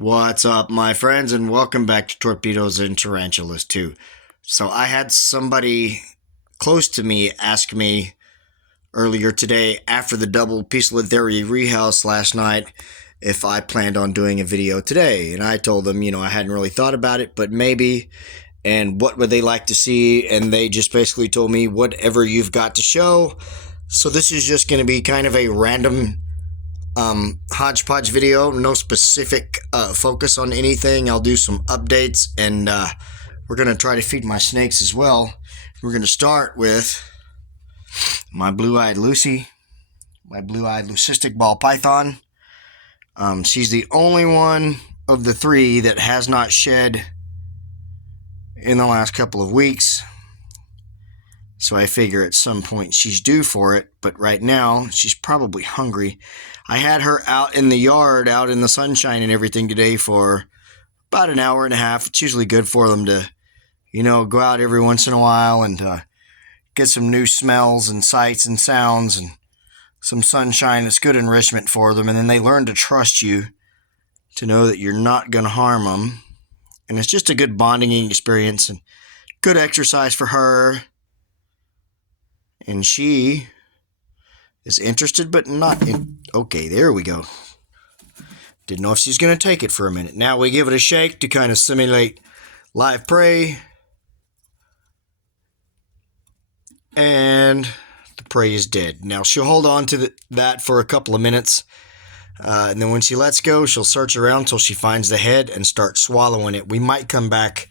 What's up, my friends, and welcome back to Torpedoes and Tarantulas 2. So, I had somebody close to me ask me earlier today, after the double Peacelitheri rehouse last night, if I planned on doing a video today. And I told them, I hadn't really thought about it, but maybe. And what would they like to see? And they just basically told me, whatever you've got to show. So, this is just going to be kind of a random hodgepodge video, no specific focus on anything. I'll do some updates, and we're going to try to feed my snakes as well. We're going to start with my blue-eyed Lucy, my blue-eyed leucistic ball python. She's the only one of the three that has not shed in the last couple of weeks. So I figure at some point she's due for it, but right now she's probably hungry. I had her out in the yard, out in the sunshine and everything today for about an hour and a half. It's usually good for them to, go out every once in a while and get some new smells and sights and sounds and some sunshine. It's good enrichment for them, and then they learn to trust you, to know that you're not going to harm them. And it's just a good bonding experience and good exercise for her. And she is interested, but not in... Okay, there we go. Didn't know if she's going to take it for a minute. Now we give it a shake to kind of simulate live prey. And the prey is dead. Now she'll hold on to that for a couple of minutes. And then when she lets go, she'll search around until she finds the head and start swallowing it. We might come back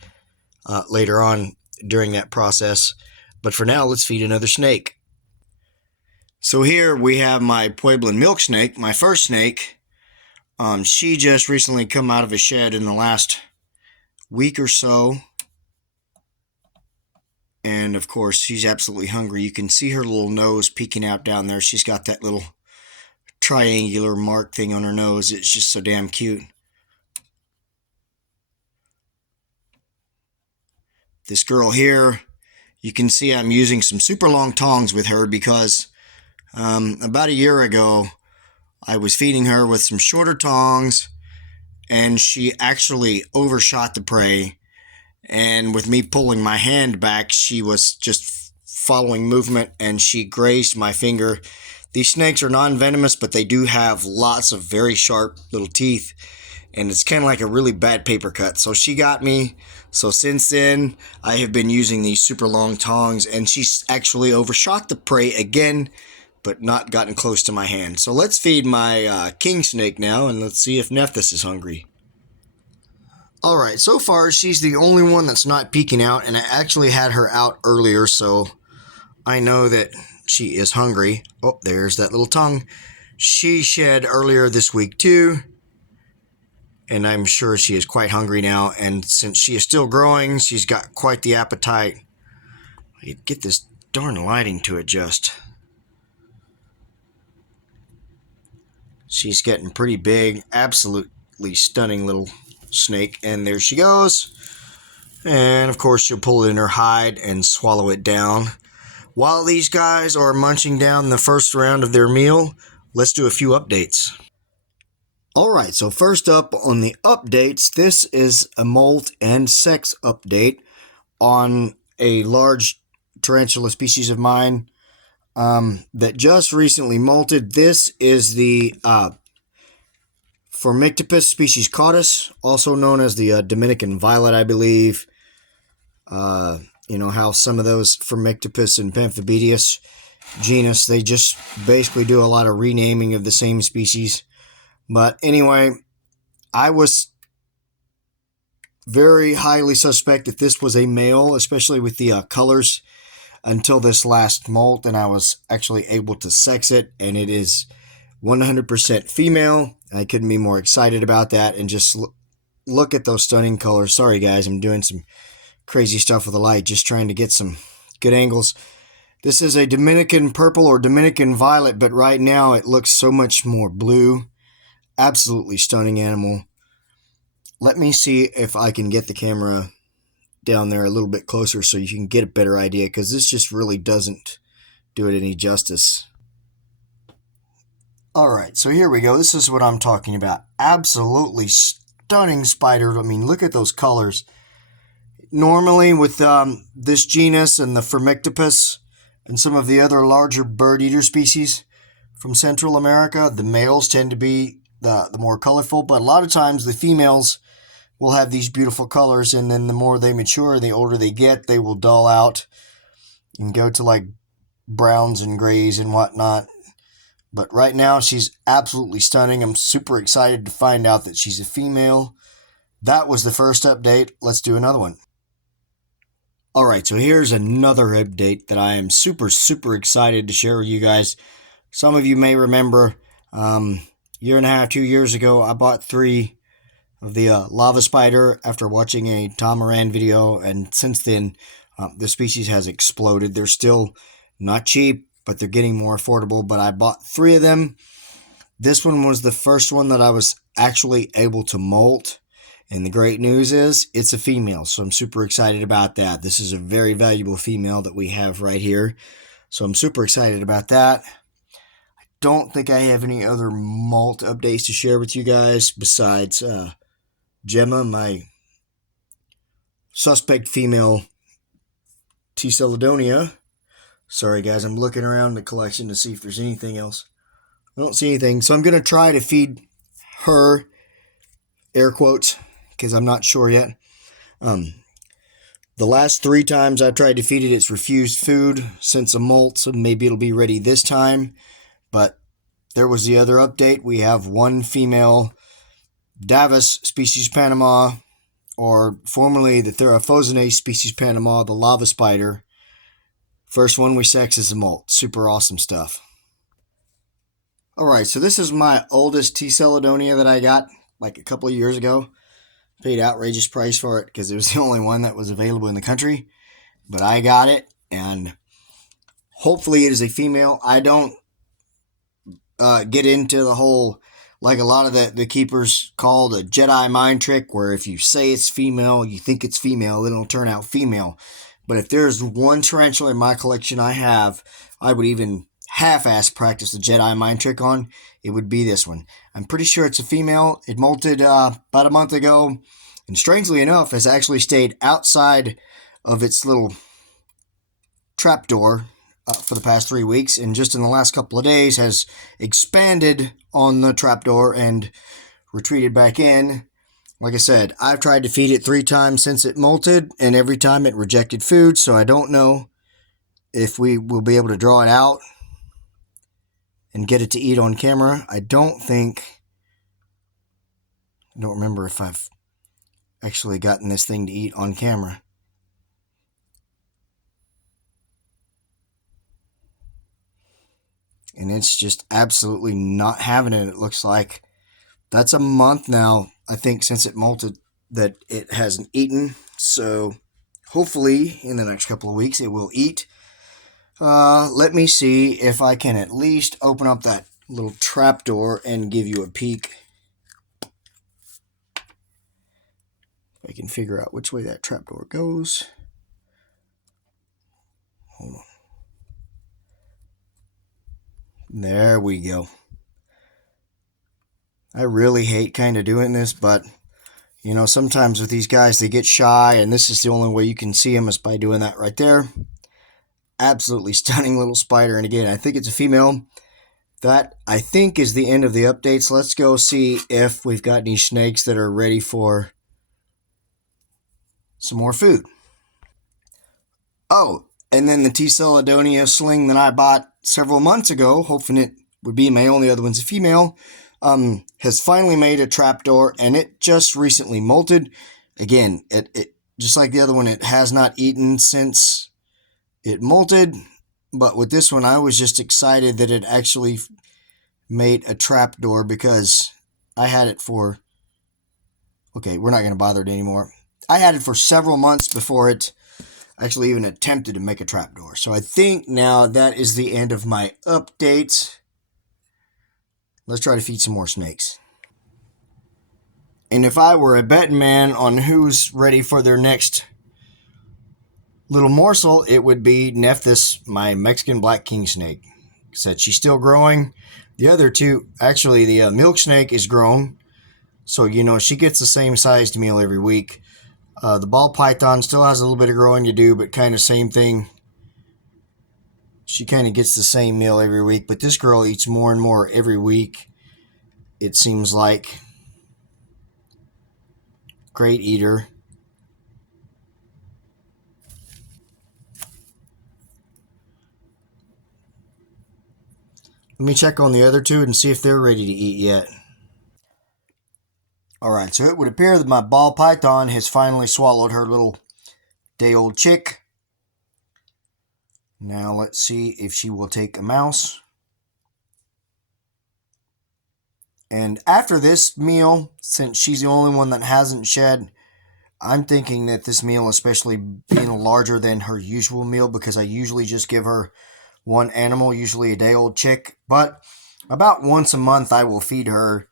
later on during that process. But for now, let's feed another snake. So here we have my Pueblan milk snake, my first snake. She just recently come out of a shed in the last week or so. And of course, she's absolutely hungry. You can see her little nose peeking out down there. She's got that little triangular mark thing on her nose. It's just so damn cute. This girl here, you can see I'm using some super long tongs with her because about a year ago, I was feeding her with some shorter tongs, and she actually overshot the prey. And with me pulling my hand back, she was just following movement, and she grazed my finger. These snakes are non-venomous, but they do have lots of very sharp little teeth, and it's kind of like a really bad paper cut. So she got me. So since then, I have been using these super long tongs, and she's actually overshot the prey again, but not gotten close to my hand. So let's feed my king snake now, and let's see if Nephthys is hungry. Alright, so far she's the only one that's not peeking out, and I actually had her out earlier, so I know that she is hungry. Oh, there's that little tongue. She shed earlier this week too, and I'm sure she is quite hungry now, and since she is still growing, she's got quite the appetite. I get this darn lighting to adjust. She's getting pretty big, absolutely stunning little snake, and there she goes. And of course she'll pull it in her hide and swallow it down. While these guys are munching down the first round of their meal, let's do a few updates. Alright, so first up on the updates, this is a molt and sex update on a large tarantula species of mine that just recently molted. This is the Phormictopus species Cautus, also known as the Dominican violet, I believe. How some of those Phormictopus and Pamphibedius genus, they just basically do a lot of renaming of the same species. But anyway, I was very highly suspect that this was a male, especially with the colors, until this last molt, and I was actually able to sex it, and it is 100% female. I couldn't be more excited about that, and just look at those stunning colors. Sorry guys, I'm doing some crazy stuff with the light, just trying to get some good angles. This is a Dominican purple or Dominican violet, but right now it looks so much more blue. Absolutely stunning animal. Let me see if I can get the camera down there a little bit closer so you can get a better idea, because this just really doesn't do it any justice. Alright, so here we go. This is what I'm talking about. Absolutely stunning spider. I mean, look at those colors. Normally with this genus and the Firmictopus and some of the other larger bird eater species from Central America, the males tend to be the more colorful, but a lot of times the females will have these beautiful colors, and then the more they mature, the older they get, they will dull out and go to like browns and grays and whatnot. But right now, she's absolutely stunning. I'm super excited to find out that she's a female. That was the first update. Let's do another one. All right, so here's another update that I am super, super excited to share with you guys. Some of you may remember, year and a half, 2 years ago, I bought 3 of the lava spider after watching a Tom Moran video, and since then, the species has exploded. They're still not cheap, but they're getting more affordable. But I bought 3 of them. This one was the first one that I was actually able to molt. And the great news is it's a female, so I'm super excited about that. This is a very valuable female that we have right here. So I'm super excited about that. I don't think I have any other molt updates to share with you guys besides Gemma, my suspect female T. Celadonia. Sorry guys, I'm looking around the collection to see if there's anything else. I don't see anything, so I'm going to try to feed her, air quotes, because I'm not sure yet. The last 3 times I've tried to feed it, it's refused food since a molt, so maybe it'll be ready this time. But there was the other update. We have 1 female Davus species Panama, or formerly the Theraphosinae species Panama, the lava spider. First one we sex is a molt. Super awesome stuff. Alright, so this is my oldest T. Celadonia that I got like a couple of years ago. Paid outrageous price for it because it was the only one that was available in the country. But I got it, and hopefully it is a female. I don't get into the whole, like a lot of the keepers call the Jedi mind trick, where if you say it's female, you think it's female, then it'll turn out female. But if there's one tarantula in my collection I would even half-ass practice the Jedi mind trick on, it would be this one. I'm pretty sure it's a female. It molted about a month ago, and strangely enough, has actually stayed outside of its little trapdoor for the past 3 weeks, and just in the last couple of days has expanded on the trapdoor and retreated back in. Like I said, I've tried to feed it 3 times since it molted, and every time it rejected food, so I don't know if we will be able to draw it out and get it to eat on camera. I don't remember if I've actually gotten this thing to eat on camera. And it's just absolutely not having it, it looks like. That's a month now, I think, since it molted, that it hasn't eaten. So hopefully in the next couple of weeks it will eat. Let me see if I can at least open up that little trapdoor and give you a peek. If I can figure out which way that trapdoor goes. Hold on. There we go. I really hate kind of doing this, but you know, sometimes with these guys, they get shy, and this is the only way you can see them is by doing that right there. Absolutely stunning little spider, and again, I think it's a female. That, I think, is the end of the updates. Let's go see if we've got any snakes that are ready for some more food. Oh, and then the T. Celadonia sling that I bought several months ago, hoping it would be male, and the other one's a female, has finally made a trapdoor, and it just recently molted. Again, it just like the other one, it has not eaten since it molted, but with this one, I was just excited that it actually made a trapdoor, because I had it for, okay, we're not going to bother it anymore. I had it for several months before it actually even attempted to make a trapdoor. So I think now that is the end of my updates. Let's try to feed some more snakes. And if I were a betting man on who's ready for their next little morsel, it would be Nephthys, my Mexican black king snake. Said she's still growing. The other two, actually the milk snake is grown. So, you know, she gets the same sized meal every week. The ball python still has a little bit of growing to do, but kind of same thing. She kind of gets the same meal every week, but this girl eats more and more every week, it seems like. Great eater. Let me check on the other two and see if they're ready to eat yet. Alright, so it would appear that my ball python has finally swallowed her little day-old chick. Now let's see if she will take a mouse. And after this meal, since she's the only one that hasn't shed, I'm thinking that this meal, especially being larger than her usual meal, because I usually just give her one animal, usually a day-old chick, but about once a month I will feed her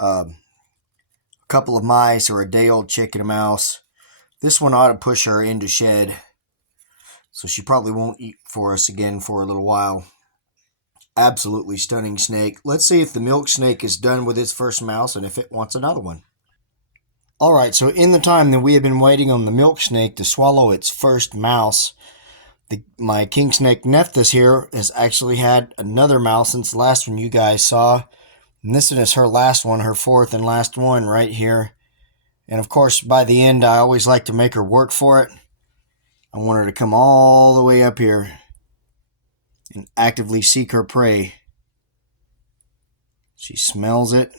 a couple of mice or a day-old chick and a mouse. This one ought to push her into shed, so she probably won't eat for us again for a little while. Absolutely stunning snake. Let's see if the milk snake is done with its first mouse and if it wants another one. Alright, so in the time that we have been waiting on the milk snake to swallow its first mouse, my king snake Nephthys here has actually had another mouse since the last one you guys saw. And this is her last one, her fourth and last one right here. And of course, by the end, I always like to make her work for it. I want her to come all the way up here and actively seek her prey. She smells it.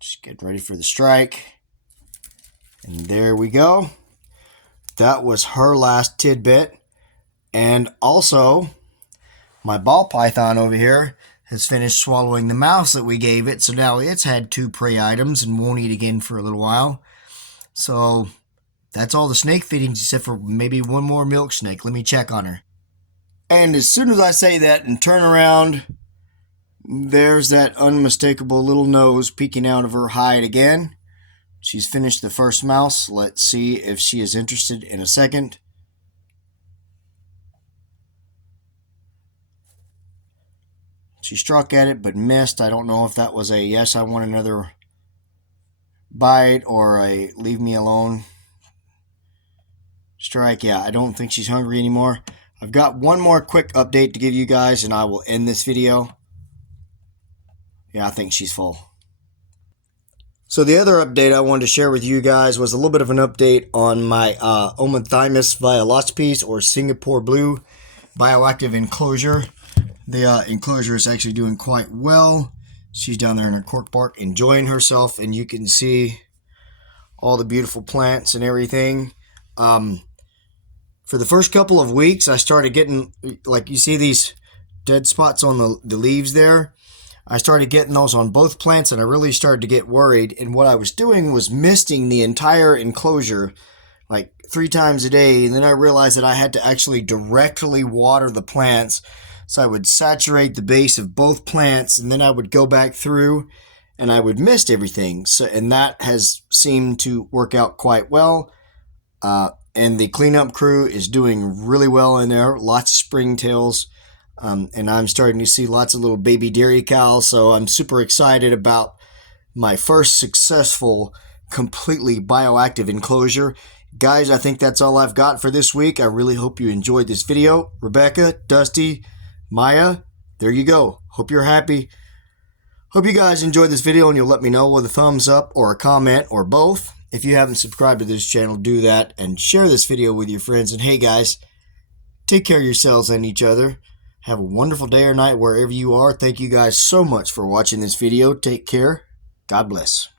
She's getting ready for the strike. And there we go. That was her last tidbit. And also, my ball python over here has finished swallowing the mouse that we gave it. So now it's had 2 prey items and won't eat again for a little while. So that's all the snake feedings except for maybe one more milk snake. Let me check on her. And as soon as I say that and turn around, there's that unmistakable little nose peeking out of her hide again. She's finished the first mouse. Let's see if she is interested in a second. She struck at it but missed. I don't know if that was a yes, I want another bite or a leave me alone strike. Yeah, I don't think she's hungry anymore. I've got one more quick update to give you guys and I will end this video. Yeah, I think she's full. So the other update I wanted to share with you guys was a little bit of an update on my Omanthymus violocipes or Singapore Blue bioactive enclosure. The enclosure is actually doing quite well. She's down there in her cork bark enjoying herself, and you can see all the beautiful plants and everything. For the first couple of weeks, I started getting, like you see these dead spots on the leaves there. I started getting those on both plants, and I really started to get worried. And what I was doing was misting the entire enclosure like 3 times a day. And then I realized that I had to actually directly water the plants. So I would saturate the base of both plants, and then I would go back through and I would mist everything. So, and that has seemed to work out quite well. And the cleanup crew is doing really well in there. Lots of springtails. And I'm starting to see lots of little baby dairy cows. So I'm super excited about my first successful, completely bioactive enclosure. Guys, I think that's all I've got for this week. I really hope you enjoyed this video. Rebecca, Dusty, Maya, there you go. Hope you're happy. Hope you guys enjoyed this video and you'll let me know with a thumbs up or a comment or both. If you haven't subscribed to this channel, do that and share this video with your friends. And hey guys, take care of yourselves and each other. Have a wonderful day or night wherever you are. Thank you guys so much for watching this video. Take care. God bless.